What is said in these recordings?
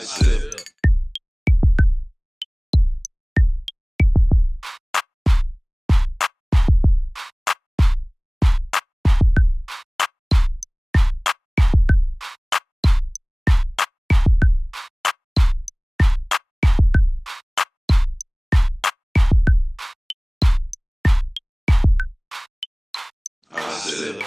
Positive. Positive.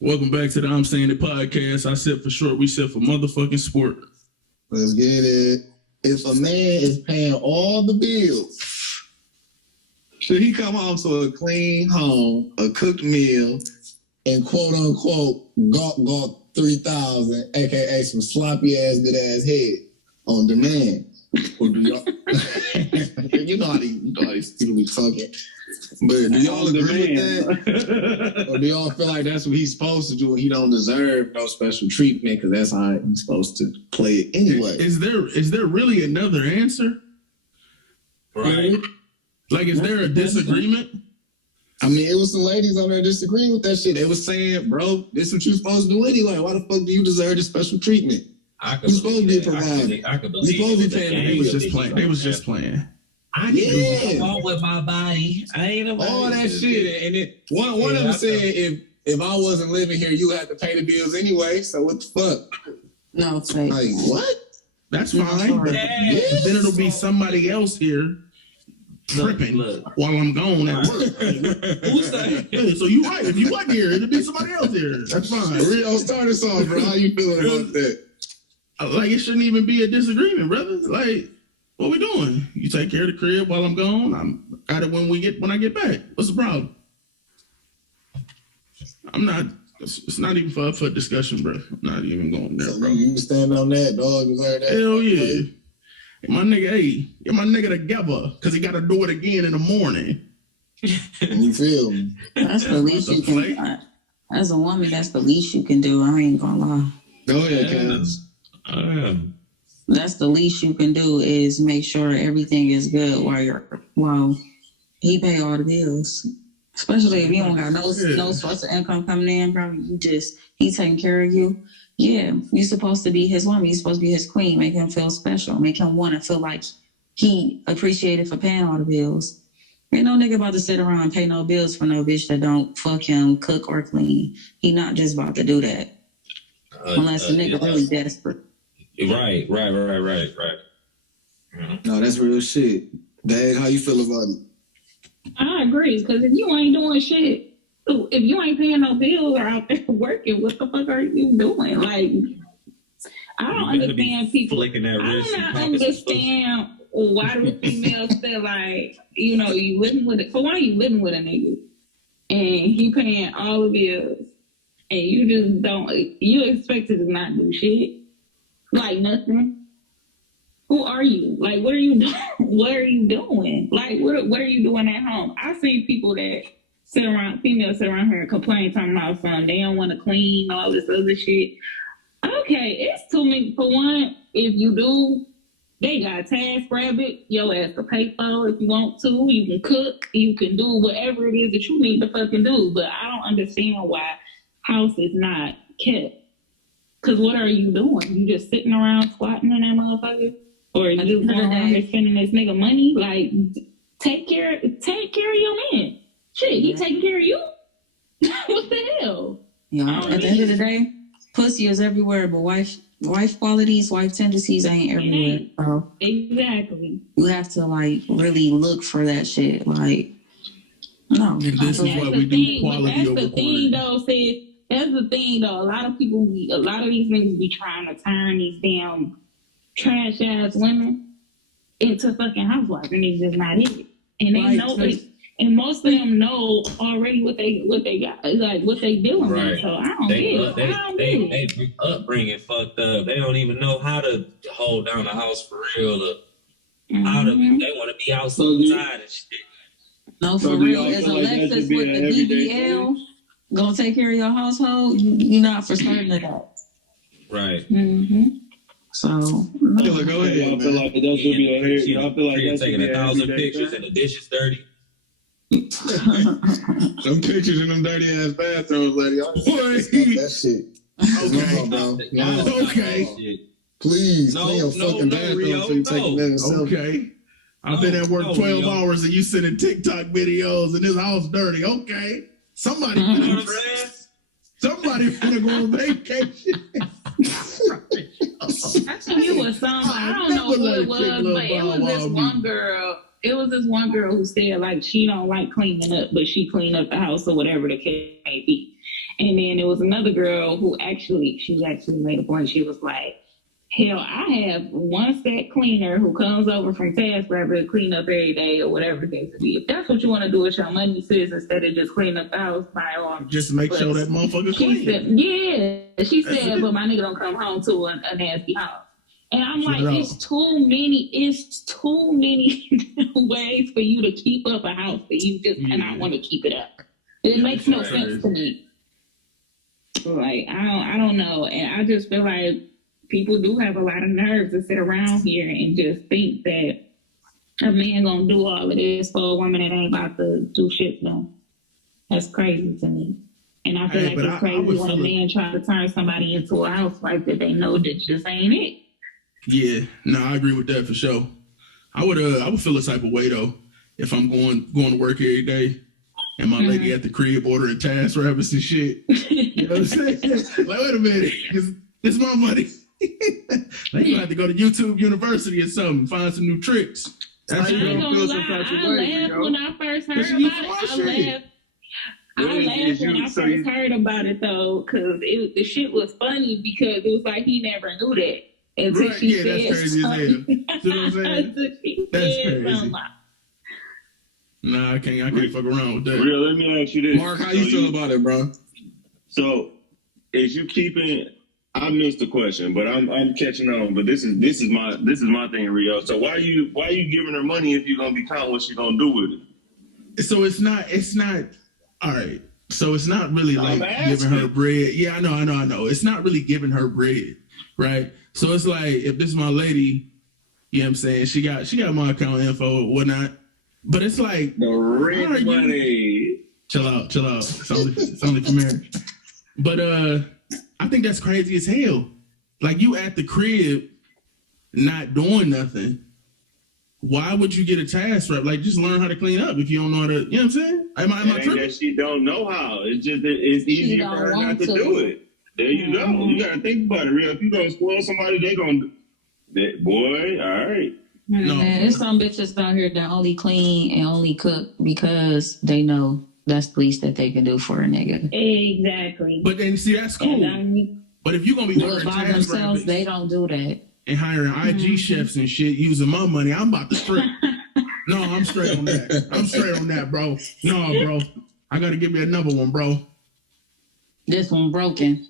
Welcome back to the I'm Saying It podcast. I said for short, we said for motherfucking sport. Let's get it. If a man is paying all the bills, should he come home to a clean home, a cooked meal, and quote unquote gawk 3,000, aka some sloppy ass good ass head on demand? Or do y'all you know how these people be talking. But do y'all agree with that? Or do y'all feel like that's what he's supposed to do and he don't deserve no special treatment because that's how he's supposed to play it anyway? Is there really another answer? Right. Like, is there a disagreement? I mean, it was some ladies on there disagreeing with that shit. They was saying, bro, this is what you supposed to do anyway. Why the fuck do you deserve this special treatment? You're supposed to be providing. I could believe You're supposed to be They paying. was just playing. They was just playing. I can go with my body. I ain't about All that shit. And it, one of them said, if I wasn't living here, you had to pay the bills anyway. So what the fuck? No, fake. Like, what? That's fine. But Yes. then it'll be somebody else here tripping while I'm gone at work. Who's that? Yeah, so you right. If you wasn't here, it'll be somebody else here. That's fine. Rio, start us off, bro. How you feeling about that? Like, it shouldn't even be a disagreement, brother. Like, what we doing? You take care of the crib while I'm gone. I'm got it when I get back. What's the problem? I'm not. It's not even for discussion, bro. I'm not even going there, So bro. you stand on that, dog. You heard that? Hell yeah. My nigga, hey, get my nigga together, cause he got to do it again in the morning. You feel me? That's the least you can do. As a woman, that's the least you can do. I ain't gonna lie. Go ahead, Kaz. That's the least you can do is make sure everything is good while he pay all the bills. Especially if you don't got no source of income coming in, bro. He taking care of you. Yeah, you're supposed to be his woman. You're supposed to be his queen. Make him feel special. Make him want to feel like he appreciated for paying all the bills. Ain't no nigga about to sit around and pay no bills for no bitch that don't fuck him, cook, or clean. He not just about to do that. Unless the nigga really desperate. Right. No, that's real shit. Dad, how you feel about it? I agree, because if you ain't doing shit, if you ain't paying no bills or out there working, what the fuck are you doing? Like, I don't understand people. Flicking that I wrist do not understand why do females feel like, you living with it. For one, you living with a nigga and he paying all the bills and you just don't, you expected to not do shit. Like nothing. Who are you? Like, what are you doing? What are you doing? Like, what are you doing at home? I've seen people that females sit around here and complain, talking about something. They don't want to clean, all this other shit. Okay, it's too many. For one, if you do, they got task rabbit. Your ass to pay for if you want to. You can cook. You can do whatever it is that you need to fucking do. But I don't understand why house is not kept. Because what are you doing? You just sitting around squatting in that motherfucker? Or you just going around here spending this nigga money? Like, take care of your man. Shit, he taking care of you? What the hell? Yeah, at the end of the day, pussy is everywhere, but wife qualities, wife tendencies ain't everywhere. So Exactly. you have to like really look for that shit. Like, no. And this is why we do quality over That's the thing, quantity. though, sis. That's the thing, though. A lot of these niggas be trying to turn these damn trash ass women into fucking housewives, and it's just not it. And they know it. And most of them know already what they got, like what they dealing with. So I don't get it. They upbringing fucked up. They don't even know how to hold down the house for real. How to, they want to be outside and shit. No, for real. Is Alexis with the BBL gonna take care of your household? You're not for certain of that. Right. So, Go ahead. Y'all feel like that should be a hair. Y'all Y'all feel like that should taking be 1,000 everyday pictures thing? and the dish is dirty. Some pictures in them dirty ass bathrooms, lady. Stop that shit. Okay. No, bro. Y'all No. stop Okay. that shit. Please, No, clean your no, fucking no, bathroom Rio, before you take no. another selfie. Okay. I've been at work No, 12 Rio. hours and you sending TikTok videos and this house dirty. Okay. Somebody You know finna what I'm saying? somebody finna go on vacation. I think it was I don't know who it was, but it was this one girl. It was this one girl who said like she don't like cleaning up, but she cleaned up the house or whatever the case may be. And then there was another girl who she actually made a point. She was like, hell, I have one set cleaner who comes over from TaskRabbit to clean up every day or whatever the case may be. If that's what you want to do with your money, sis, instead of just cleaning up the house, by all means. Just make sure that motherfucker She clean. said, she said, but my nigga don't come home to a nasty house. And I'm like, it's too many ways for you to keep up a house that you just cannot want to keep it up. It makes no sense to me. Like, I don't know. And I just feel like people do have a lot of nerves to sit around here and just think that a man gonna do all of this for a woman that ain't about to do shit for them. That's crazy to me. And I feel like it's crazy when a man try to turn somebody into a housewife that they know that just ain't it. Yeah, no, I agree with that for sure. I would feel a type of way though if I'm going to work every day and my lady at the crib ordering task rabbits and shit. You know what I'm saying? Like, wait a minute, because it's my money. Like, you have to go to YouTube University or something, find some new tricks. That's I ain't gonna lie, I laughed when I first heard about it. I laughed when I first heard about it though, because the shit was funny because it was like he never knew that. Until she said that's crazy as hell. You know what I'm saying? That's crazy. Nah, I can't fuck around with that. Real, let me ask you this. Mark, how you feel about it, bro? So, is you keeping? I missed the question, but I'm catching on. But this is my thing, Rio. So why you giving her money if you're gonna be counting what she's gonna do with it? So it's not all right. So it's not really like giving her bread. Yeah, I know. It's not really giving her bread, right? So it's like if this is my lady, you know what I'm saying? She got my account info or whatnot. But it's like the rent money. Chill out. It's only for marriage. But I think that's crazy as hell. Like you at the crib not doing nothing. Why would you get a task rep? Like just learn how to clean up if you don't know how to, you know what I'm saying? Am I tripping? That she don't know how. It's just it's easier for her not to do it. There you go. You gotta think about it, Real. If you gonna spoil somebody, they gonna boy, all right. No. Man, there's some bitches out here that only clean and only cook because they know that's the least that they can do for a nigga. Exactly. But then see that's cool. But if you're gonna be ordering by themselves, they don't do that. And hiring IG chefs and shit using my money, I'm about to strip. No, I'm straight on that. Bro. No, bro. I gotta give me another one, bro. This one broken.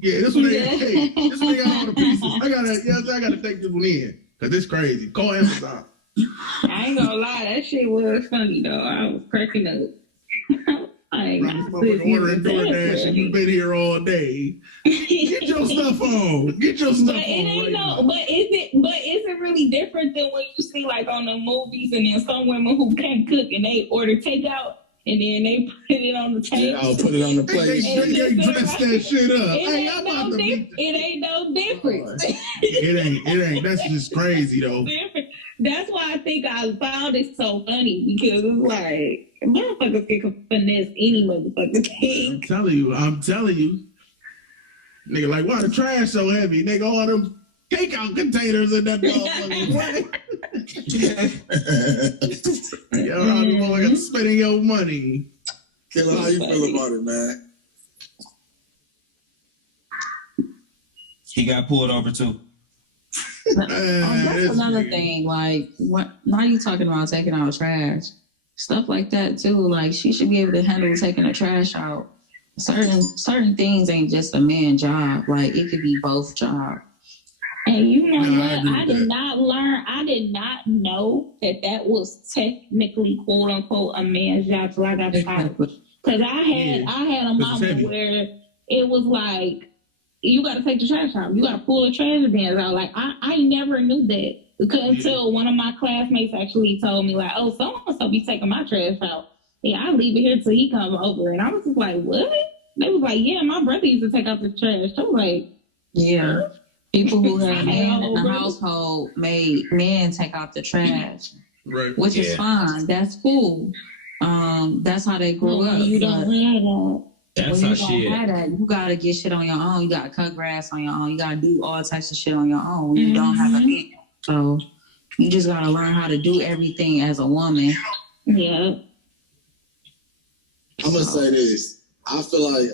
Yeah, this one ain't this one ain't got all the pieces. I gotta take this one in. Cause it's crazy. Call Amazon. I ain't gonna lie, that shit was funny though. I was cracking up. I'm ordering DoorDash and you've been here all day. Get your stuff on. But is it really different than when you see like on the movies and then some women who can't cook and they order takeout and then they put it on the table? Yeah, I'll put it on the plate. They dress that shit up. It ain't no difference. It ain't. That's just crazy though. That's why I think I found it so funny because it's like motherfuckers can finesse any motherfucking thing. I'm telling you. Nigga, like, why the trash so heavy? Nigga, all them takeout containers in that motherfucker. Yo, how the motherfucker spending your money? Killer, how you feel about it, man? He got pulled over too. That's another thing. Like, now you talking about taking out trash, stuff like that too. Like, she should be able to handle taking the trash out. Certain things ain't just a man job. Like, it could be both jobs. And you know what? I did not know that was technically quote unquote a man's job till I got to college. Because I had a moment where it was like, you got to take the trash out. You got to pull the trash bins out. Like, I never knew that until one of my classmates actually told me, like, oh, so-and-so be taking my trash out. yeah, I'll leave it here till he come over. And I was just like, what? They was like, yeah, my brother used to take out the trash. I was like, Yeah. People who have men in the brother. household made men take out the trash, Right. which is fine. That's cool. That's how they grew up. You don't but- have that. That's when how you shit. don't have that, you gotta get shit on your own. You gotta cut grass on your own. You gotta do all types of shit on your own. You don't have a man. So you just gotta learn how to do everything as a woman. Yeah. I'm gonna say this. I feel like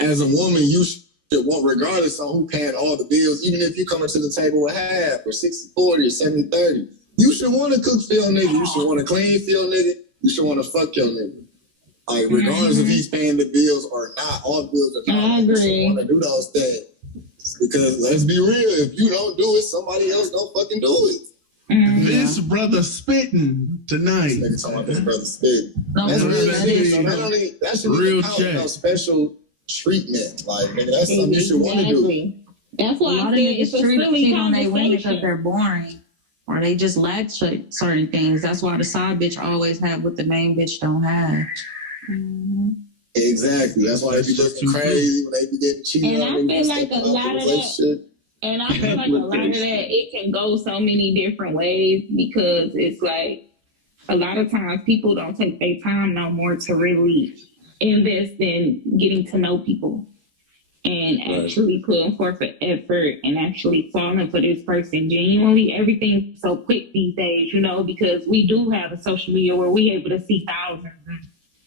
as a woman, you should want, regardless of who paying all the bills, even if you coming to the table with half or 60-40 or 70-30, you should want to cook for your nigga. You should want to clean for your nigga. You should want to fuck your nigga. Like, regardless if he's paying the bills or not, all bills are not. I agree. You should want to do those things. Because let's be real, if you don't do it, somebody else don't fucking do it. This brother spitting tonight. This nigga talking about this brother spit. No, That's real that shit. is So true. not only that should Real be count chat. no special treatment. Like, nigga, that's something you should want to do. Exactly. That's A why lot I of said it's niggas a treat silly cheat on their women because conversation. they're boring. Or they just lack certain things. That's why the side bitch always have what the main bitch don't have. Exactly. That's why they be looking crazy when they be getting cheated And on. I they feel be like a stepping out lot the of that- relationship. And I feel like a lot of that, it can go so many different ways because it's like a lot of times people don't take their time no more to really invest in getting to know people and actually putting forth an effort and actually falling for this person genuinely. Everything's so quick these days, you know, because we do have a social media where we're able to see thousands and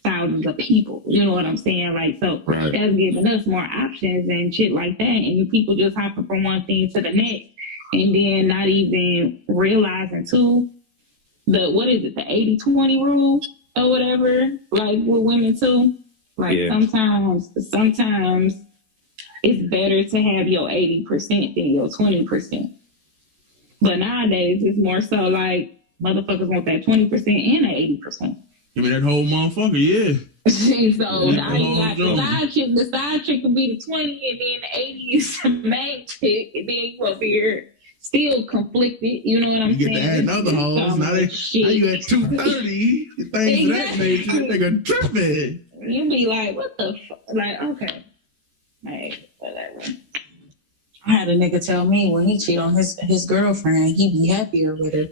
thousands of people. You know what I'm saying? Like, so Right. that's giving us more options and shit like that. And people just hopping from one thing to the next and then not even realizing too, the 80-20 rule or whatever, like with women too. Like sometimes it's better to have your 80% than your 20%. But nowadays it's more so like motherfuckers want that 20% and that 80%. Give me that whole motherfucker, yeah. So now you got the side chick. The side chick will be the 20 and then the 80 is the main chick. And then you over here still conflicted. You know what I'm You saying? get to add another hoes. Now you at 230. Things of that nature. That nigga tripping. You be like, what the fuck? Like, okay. Like, whatever. I had a nigga tell me when he cheat on his girlfriend, he'd be happier with her.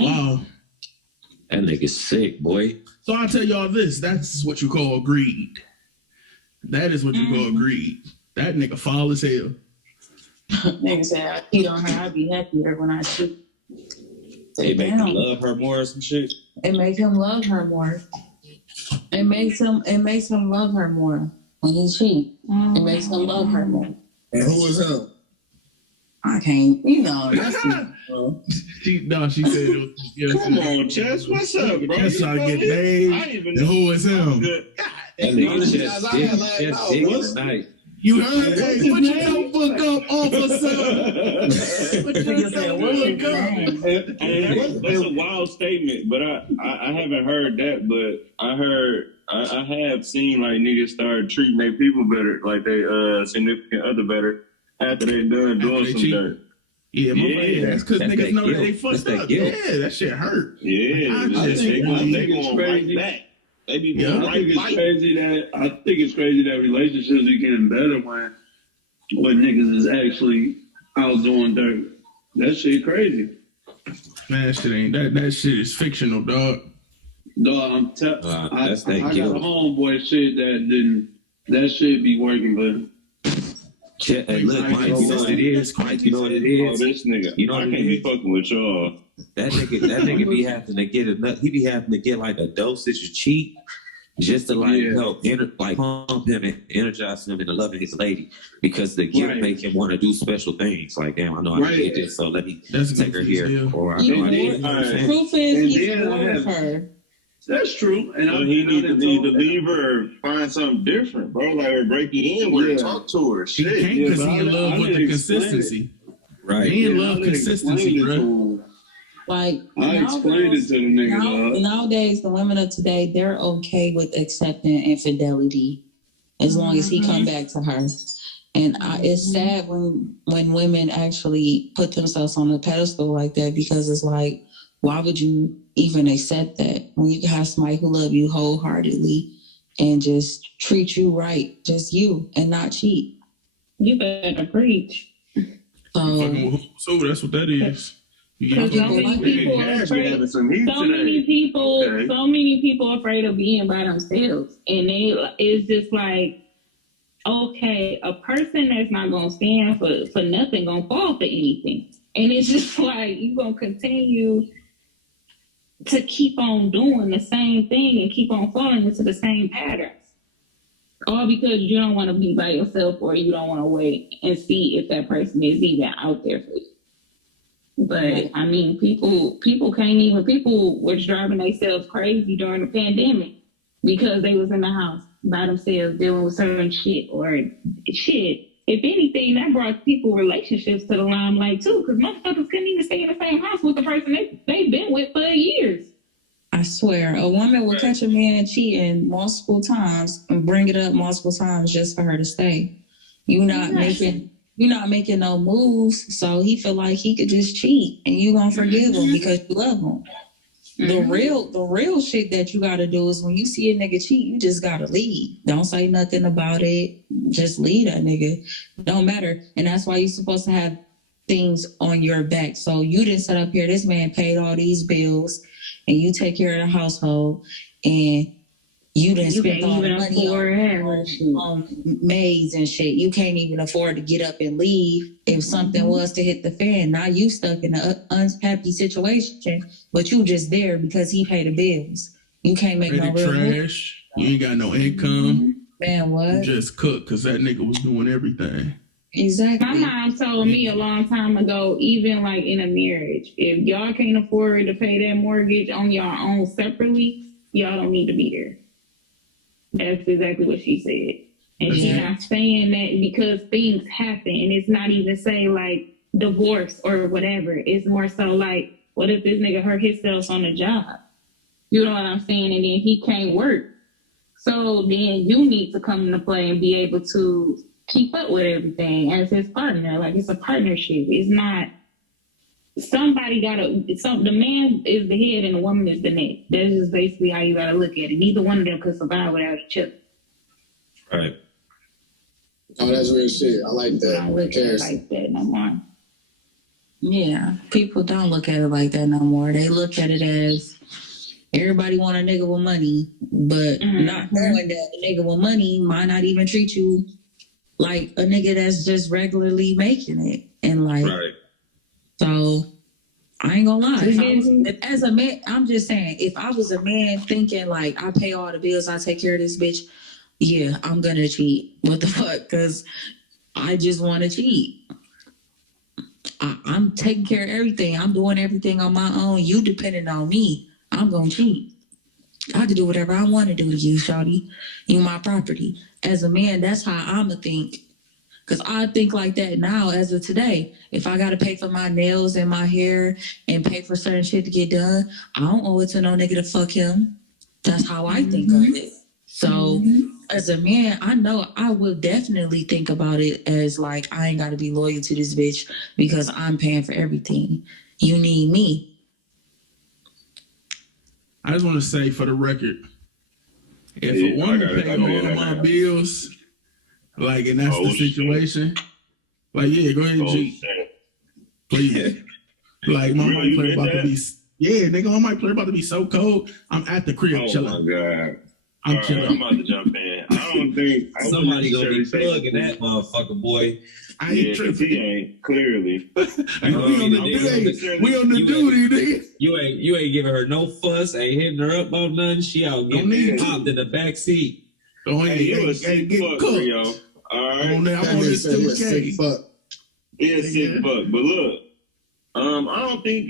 Wow. That nigga's sick, boy. So I'll tell y'all this. That's what you call greed. That is what you call greed. That nigga foul as hell. Nigga said, I cheat on her, I'd be happier when I cheat. They make him love her more or some shit. It makes him love her more. It makes him love her more when he cheat. It makes him love her more. And who is him? I can't, that's She said it was yes. Come on, Chess. What's up, bro? Yes, I get Dave. And who is him? That nigga just dick tonight. You heard? Hey, put your notebook up, officer. Put your notebook up. That's a wild statement, but I haven't heard that. But I have seen like niggas start treating their people better, like they significant other better after they done doing some dirt. Yeah, that's because niggas know that they fucked up. Guilt. Yeah, that shit hurt. Yeah, I think they going right back. They be going I think right back. it's crazy that relationships are getting better when niggas is actually out doing dirt. That shit crazy. Man, that shit ain't that shit is fictional, dog. Dog, I got a homeboy shit that shit be working, but Hey, look, Mike, you know what it is? Mike, you know what it Oh, is? this nigga. You know what I it can't be is? fucking with y'all. That nigga be having to get enough. He be having to get like a dosage of cheat just to help pump him and energize him into loving his lady because the guilt make him want to do special things. Like, damn, I know I can get this, so let me take her here. Or I know I need. You know what I'm saying? Proof is And he's then I bored of have- her. that's true. And But he need to leave her or find something different, bro. Like, or break it in with her, talk to her. He Shit. can't because but he in I love with didn't the explain consistency. Right. He in love consistency, bro. Like, I explained it to the nigga, dog. nowadays, the women of today, they're okay with accepting infidelity as long as he come back to her. And it's sad when women actually put themselves on a pedestal like that because it's like, why would you even accept that when you can have somebody who love you wholeheartedly and just treat you right, just you, and not cheat? You better preach. Fucking with so that's what that is. Because so many people are afraid. So many people afraid of being by themselves, and it's just like, okay, a person that's not gonna stand for nothing gonna fall for anything, and it's just like you gonna continue to keep on doing the same thing and keep on falling into the same patterns, all because you don't want to be by yourself or you don't want to wait and see if that person is even out there for you. But I mean, people was driving themselves crazy during the pandemic because they was in the house by themselves dealing with certain shit or shit. If anything, that brought people relationships to the limelight too, because motherfuckers couldn't even stay in the same house with the person they've been with for years. I swear, a woman will catch a man cheating multiple times and bring it up multiple times just for her to stay. You're not making no moves, so he feel like he could just cheat and you gonna forgive him because you love him. The real shit that you gotta do is when you see a nigga cheat, you just gotta leave. Don't say nothing about it. Just leave that nigga. Don't matter. And that's why you're supposed to have things on your back. So you didn't sit up here, this man paid all these bills and you take care of the household and you didn't spend all the money on maids and shit. You can't even afford to get up and leave if something was to hit the fan. Now you stuck in an unhappy situation, but you just there because he paid the bills. You can't make no real trash. You ain't got no income. Man, what? You just cook because that nigga was doing everything. Exactly. My mom told me a long time ago, even like in a marriage, if y'all can't afford to pay that mortgage on your own separately, y'all don't need to be there. That's exactly what she said. And she's not saying that because things happen. And it's not even saying like divorce or whatever. It's more so like, what if this nigga hurt himself on the job? You know what I'm saying? And then he can't work. So then you need to come into play and be able to keep up with everything as his partner. Like it's a partnership. It's not the man is the head and the woman is the neck. That's just basically how you gotta look at it. Neither one of them could survive without each other. Right. Oh, that's real shit. I like that. I don't look at it like that no more. Yeah, people don't look at it like that no more. They look at it as everybody want a nigga with money, but not knowing that a nigga with money might not even treat you like a nigga that's just regularly making it. And like, so I ain't gonna lie. As a man, I'm just saying, if I was a man thinking like I pay all the bills, I take care of this bitch, yeah, I'm gonna cheat. What the fuck? Because I just want to cheat. I'm taking care of everything. I'm doing everything on my own. You depending on me. I'm gonna cheat. I can do whatever I want to do to you, shawty. You my property. As a man, that's how I'ma think. Because I think like that now as of today. If I got to pay for my nails and my hair and pay for certain shit to get done, I don't owe it to no nigga to fuck him. That's how I think of it. So as a man, I know I will definitely think about it as like, I ain't got to be loyal to this bitch because I'm paying for everything. You need me. I just want to say for the record, if a woman pay all of my bills, like, and that's the situation, like, yeah, go ahead and G. Please. Like, my mic player about to be, nigga, my mic player about to be so cold. I'm at the crib chilling. Oh, my God. I'm chilling. I'm about to jump in. I don't think somebody gonna be plugging that motherfucker, boy. I ain't tripping. He ain't, clearly. We on the duty, nigga. You ain't giving her no fuss, ain't hitting her up about nothing. She out getting popped in the back seat. Hey, you a sick fuck, Rio. All right. I'm on this 2K. He a sick fuck. But look, I don't think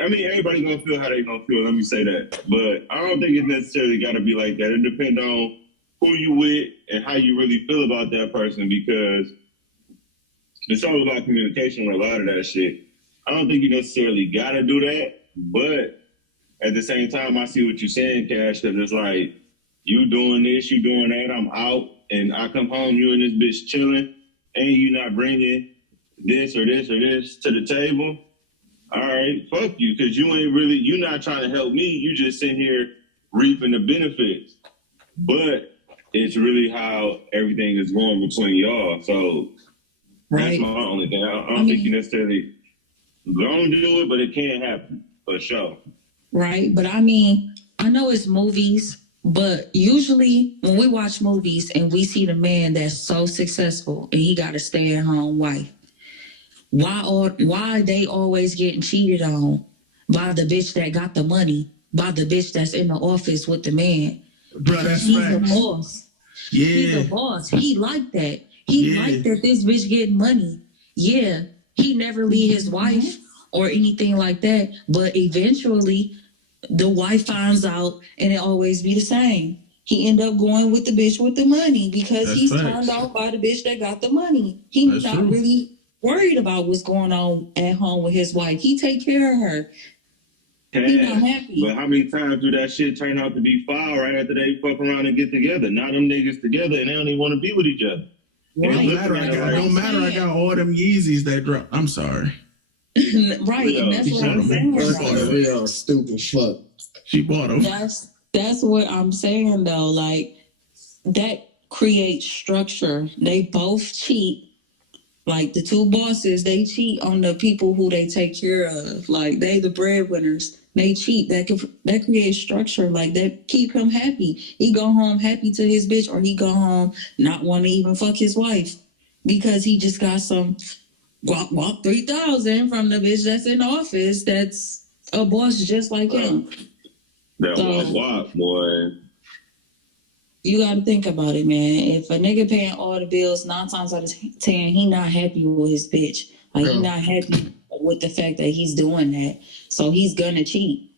everybody gonna feel how they gonna feel. Let me say that. But I don't think it's necessarily gotta be like that. It depends on who you with and how you really feel about that person, because it's all about communication with a lot of that shit. I don't think you necessarily gotta do that, but at the same time, I see what you're saying, Cash, because it's like, you doing this, you doing that, I'm out, and I come home, you and this bitch chilling, and you not bringing this or this or this to the table. all right, fuck you, because you're not trying to help me. You just sitting here reaping the benefits. But it's really how everything is going between y'all. So that's my only thing. I don't think you necessarily gonna do it, but it can happen for sure. Right. But I mean, I know it's movies, but usually when we watch movies and we see the man that's so successful and he got a stay-at-home wife, why they always getting cheated on by the bitch that got the money, by the bitch that's in the office with the man? Bro, that's He's facts. a boss. Yeah. He's a boss. He like that. He like that this bitch getting money. Yeah. He never leave his wife or anything like that. But eventually the wife finds out and it always be the same. He end up going with the bitch with the money because That's he's facts. turned out by the bitch that got the money. He's That's not true. really worried about what's going on at home with his wife. He take care of her. He not happy. But how many times do that shit turn out to be foul right after they fuck around and get together? Now them niggas together and they don't even want to be with each other. It don't matter. I got all them Yeezys that drop. I'm sorry. Right, and that's what I'm saying. Real stupid fuck. She bought them. That's what I'm saying though. Like that creates structure. They both cheat. Like the two bosses, they cheat on the people who they take care of. Like they the breadwinners. They cheat. That creates structure. Like that keep him happy. He go home happy to his bitch, or he go home not want to even fuck his wife because he just got some guap 3,000 from the bitch that's in the office. That's a boss just like him. That wop, boy. You got to think about it, man. If a nigga paying all the bills, 9 times out of 10, he not happy with his bitch. Like, he not happy with the fact that he's doing that. So he's gonna cheat.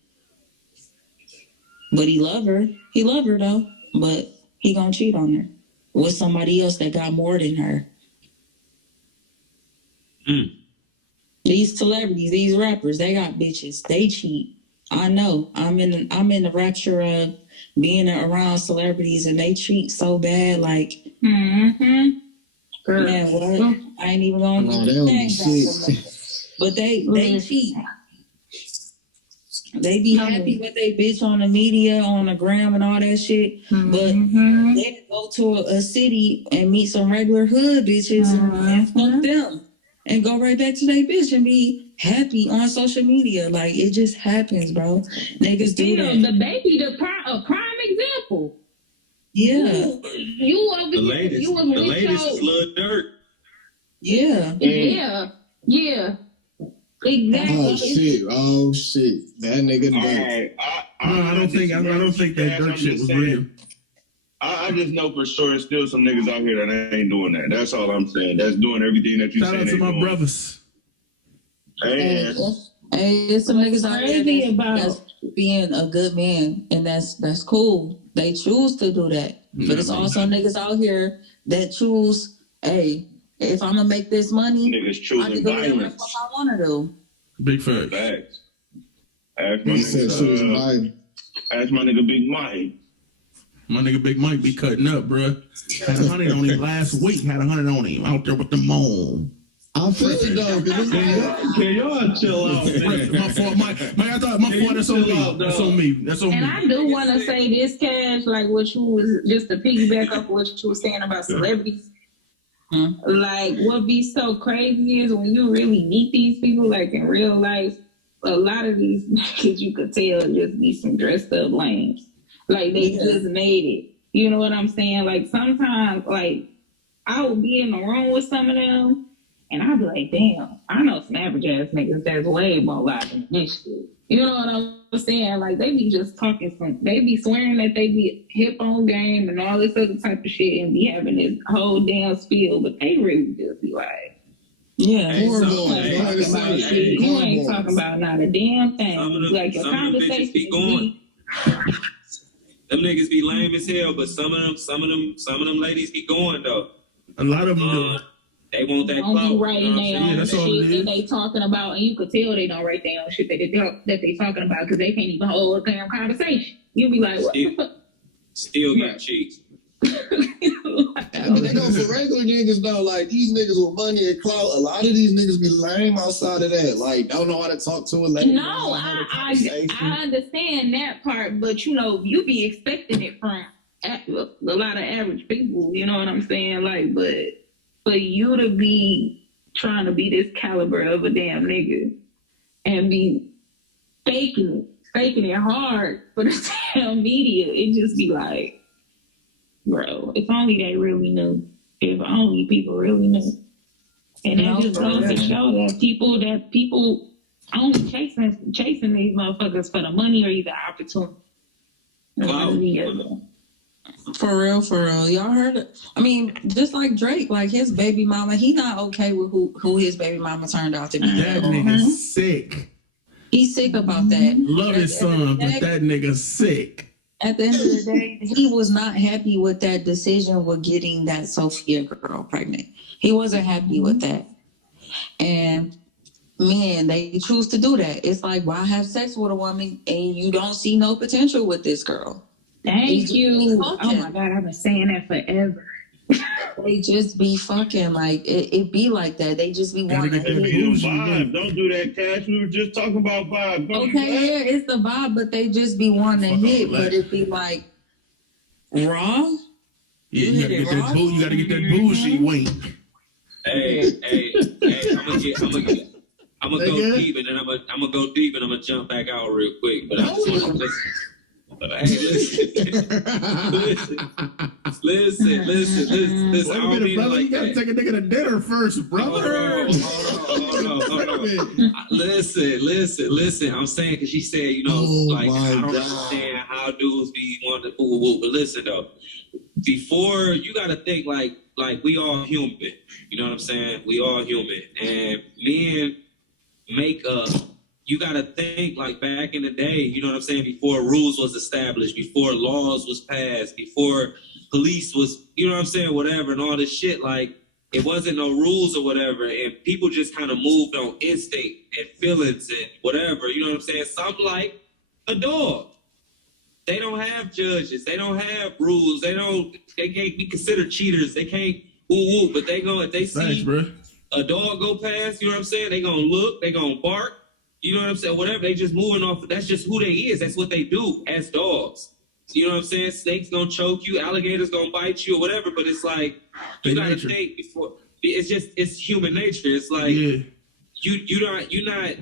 But he love her. He love her, though. But he gonna cheat on her with somebody else that got more than her. These celebrities, these rappers, they got bitches. They cheat. I know. I'm in the rapture of being around celebrities, and they cheat so bad. Like, man, what? I ain't even gonna. No, they don't be shit. But they cheat. They be happy with they bitch on the media, on the gram, and all that shit. But they go to a city and meet some regular hood bitches and fuck them. And go right back to their bitch and be happy on social media. Like, it just happens, bro. Niggas do that. The baby, a prime example. Yeah. You over The here, latest, you was the latest is Lil Durk. Yeah. Yeah. Exactly. Oh shit. That nigga Right. I don't think that Durk shit was real. I just know for sure there's still some niggas out here that ain't doing that. That's all I'm saying. That's doing everything that you Shout out to my brothers. Hey, It's some niggas out here that's being a good man, and that's cool. They choose to do that. But it's also niggas out here that choose, hey, if I'm gonna make this money, niggas I choosing can do whatever the violence. fuck I wanna do. Big facts. Facts. Ask my He said she was nigga, ask my nigga Big Mike. My nigga Big Mike be cutting up, bruh. Had 100 on him last week. Had 100 on him out there with the moan. I feel it though, because Can y'all chill out, man? My fault, Mike. I thought my fault. That's on me. That's on me. That's on me. And I do want to say this, Cash, like what you was, just to piggyback off what you were saying about celebrities. Like, what be so crazy is when you really meet these people, like in real life, a lot of these niggas you could tell just be some dressed up lames. Like, they just made it. You know what I'm saying? Like, sometimes, like, I would be in the room with some of them, and I'd be like, damn, I know some average ass niggas that's way more live than this shit. You know what I'm saying? Like, they be just talking they be swearing that they be hip on game and all this other type of shit and be having this whole damn spiel, but they really just be like, yeah, you ain't talking about not a damn thing. Like, your conversation be going. Them niggas be lame as hell, but some of them ladies be going though. A lot of them do. They want that don't clout. be writing their own that's all it shit is. that they talking about, and you could tell they don't write their own shit that they talking about because they can't even hold a damn conversation. You be like, what the fuck? Still get cheeks. I mean, they know for regular niggas though, like these niggas with money and clout, a lot of these niggas be lame outside of that. Like, don't know how to talk to a lady. No, I understand that part, but you know, you be expecting it from a lot of average people. You know what I'm saying? Like, but for you to be trying to be this caliber of a damn nigga and be faking it hard for the damn media, it just be like, bro, if only they really knew. If only people really knew. And that just goes to show that people only chasing these motherfuckers for the money or either opportunity. Wow. For real. Y'all heard it? I mean, just like Drake, like his baby mama, he not okay with who his baby mama turned out to be. That nigga's sick. He's sick about that. Love his son, but that nigga's sick. At the end of the day, he was not happy with that decision with getting that Sophia girl pregnant. He wasn't happy with that. And men, they choose to do that. It's like, why have sex with a woman and you don't see no potential with this girl? Thank you. Oh my God, I've been saying that forever. They just be fucking like it be like that. They just be wanting to vibe. Don't do that, Cash. We were just talking about vibe. Okay, yeah, it's the vibe, but they just be wanting to hit. But it be like raw. Yeah, you gotta get that you gotta get that bougie wink. Hey, I'm gonna go deep and then I'm gonna go deep and I'm gonna jump back out real quick. But I just want to listen. Listen. Wait a minute, brother. You gotta take a nigga to dinner first, brother. Hold on. Listen. I'm saying because she said, I don't understand how dudes be wanting to woo. But listen though, before you gotta think like we all human. You know what I'm saying? We all human, and men make up. You got to think like back in the day, you know what I'm saying, before rules was established, before laws was passed, before police was, you know what I'm saying, whatever, and all this shit, like, it wasn't no rules or whatever, and people just kind of moved on instinct and feelings and whatever, you know what I'm saying? Something like a dog. They don't have judges. They don't have rules. They can't be considered cheaters. They can't woo, but if they see a dog go past, you know what I'm saying, they gonna look, they gonna bark. You know what I'm saying? Whatever, they just moving off. That's just who they is. That's what they do as dogs. You know what I'm saying? Snakes gonna choke you, alligators gonna bite you, or whatever. But it's like you gotta think before. It's human nature. It's like you're not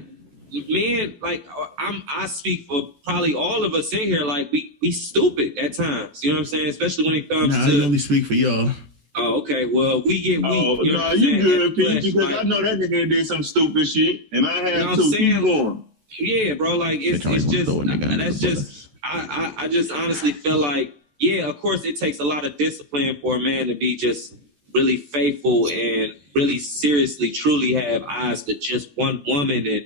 men. Like I speak for probably all of us in here. Like we stupid at times. You know what I'm saying? Especially when it comes to. I only speak for y'all. Oh, okay. Well, we get weak. Oh, you know no, you good, Pete, because I know that nigga did some stupid shit, and I have to keep going. Yeah, bro, like, it's just, that's just, I just honestly feel like, yeah, of course it takes a lot of discipline for a man to be just really faithful and really seriously, truly have eyes to just one woman and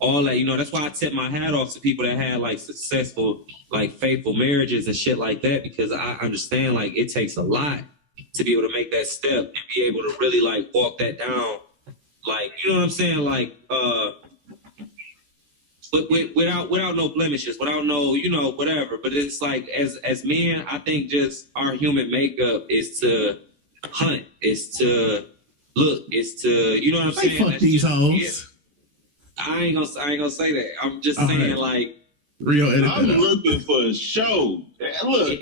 all that. You know, that's why I tip my hat off to people that had, like, successful, like, faithful marriages and shit like that, because I understand, like, it takes a lot to be able to make that step and be able to really like walk that down, like, you know what I'm saying, like without no blemishes, without no, whatever. But it's like as men, I think just our human makeup is to hunt, is to look, is to, you know what I'm saying. Fuck these hoes. I ain't gonna say that. I'm just saying like. Real edit. I'm looking for a show. Look,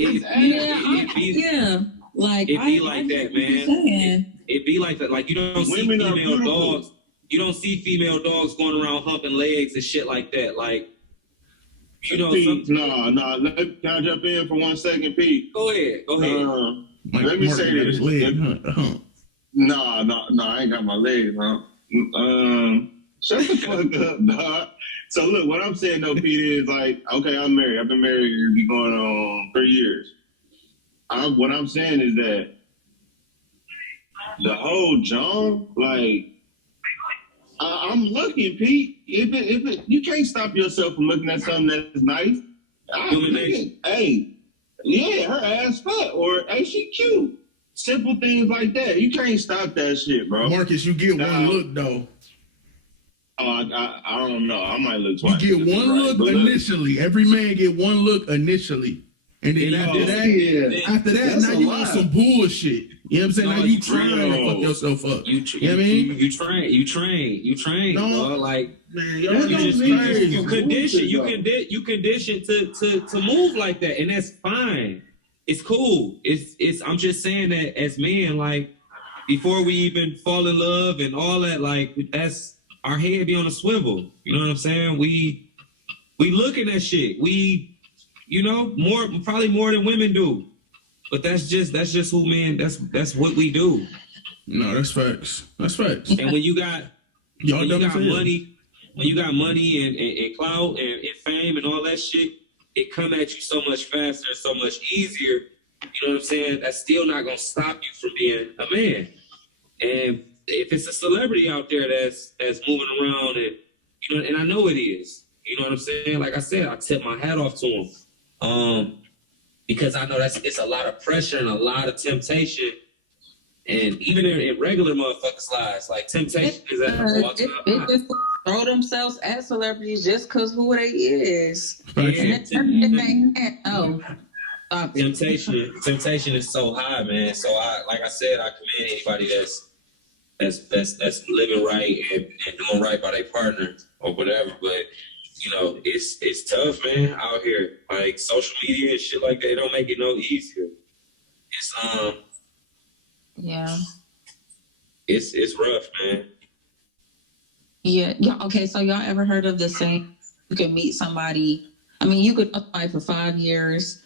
Like it be like that, man. It be like that. Like you don't see female dogs. You don't see female dogs going around humping legs and shit like that. Like, Pete, no. Can I jump in for 1 second, Pete? Go ahead. Let me say this. No, I ain't got my legs, huh? Shut the fuck up, dog. So look, what I'm saying though, Pete, is like, okay, I'm married. I've been married going on 3 years. What I'm saying is that the whole John, like, I'm looking, Pete. If you can't stop yourself from looking at something that's nice. Hey, yeah, her ass fat, or hey, she cute. Simple things like that. You can't stop that shit, bro. Marcus, you get one look though. I don't know. I might look twice. You get one look initially. Every man get one look initially. And then after that, That's now a you lot. on some bullshit. You know what I'm saying? No, now you trying to fuck yourself up. You know what I mean? You train. No. Dog. Like, Man, y'all That you don't just mean crazy. you condition. You bullshit, you condition to move like that, and that's fine. It's cool. It's. I'm just saying that as men, like, before we even fall in love and all that, like, that's our head be on a swivel. You know what I'm saying? We looking at shit. We, probably more than women do. But that's just who men. That's what we do. No, that's facts. That's facts. And when you got money, when you got money and clout and fame and all that shit, it come at you so much faster, so much easier. You know what I'm saying? That's still not gonna stop you from being a man. And if it's a celebrity out there that's moving around and and I know it is. You know what I'm saying? Like I said, I tip my hat off to him. Because I know it's a lot of pressure and a lot of temptation. And even in regular motherfuckers' lives, like temptation is at an all-time high. They just throw themselves at celebrities just because who they is. Yeah, Stop it. temptation is so high, man. So like I said, I commend anybody that's living right and doing right by their partner or whatever. But it's tough, man, out here. Like social media and shit like that, it don't make it no easier. It's Yeah. It's rough, man. Yeah. Okay. So y'all ever heard of the saying? You can meet somebody. I mean, you could apply for 5 years,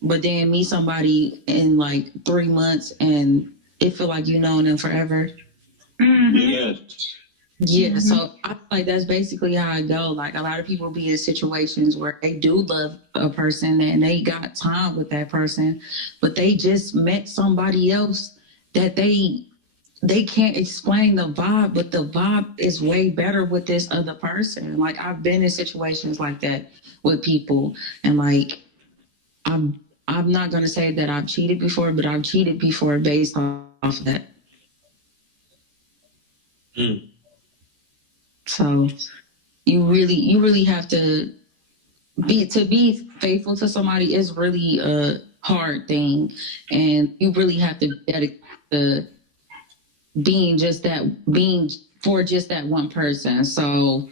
but then meet somebody in like 3 months, and it feel like you known them forever. Mm-hmm. Yes. Yeah. So I feel like that's basically how I go. Like a lot of people be in situations where they do love a person and they got time with that person, but they just met somebody else that they can't explain the vibe, but the vibe is way better with this other person. Like I've been in situations like that with people, and like I'm not gonna say that I've cheated before, but I've cheated before based off that. Mm. So you really have to be faithful to somebody is really a hard thing, and you really have to dedicate to being for just that one person. So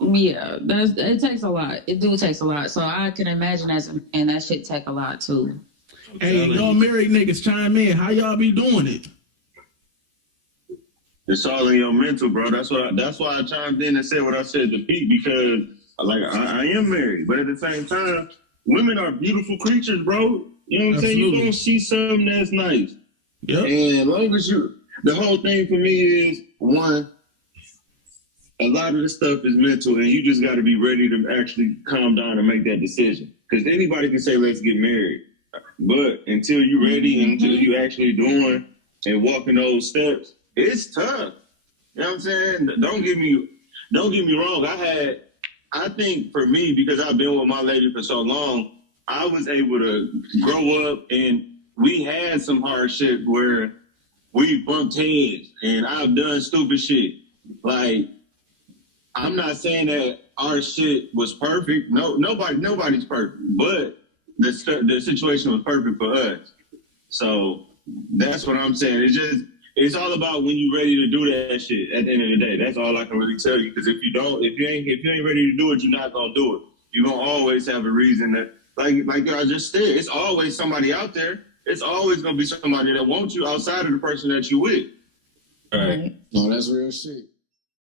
yeah, it takes a lot. It takes a lot. So I can imagine and that shit take a lot too. Hey, y'all married niggas chime in. How y'all be doing it? It's all in your mental, bro. That's why I chimed in and said what I said to Pete, because like I am married, but at the same time, women are beautiful creatures, bro. You know what I'm saying? You're gonna see something that's nice. Yep. And as long as the whole thing for me is, one, a lot of this stuff is mental, and you just got to be ready to actually calm down and make that decision. Because anybody can say, let's get married. But until you're ready, until you actually doing and walking those steps, it's tough. You know what I'm saying? Don't get me wrong. I think for me, because I've been with my lady for so long, I was able to grow up, and we had some hardship where we bumped heads, and I've done stupid shit. Like, I'm not saying that our shit was perfect. No, nobody's perfect, but the situation was perfect for us. So that's what I'm saying. It's all about when you're ready to do that shit at the end of the day. That's all I can really tell you. Because if you ain't ready to do it, you're not gonna do it. You're gonna always have a reason that, like I just said, it's always somebody out there. It's always gonna be somebody that wants you outside of the person that you with. All right. No, that's real shit.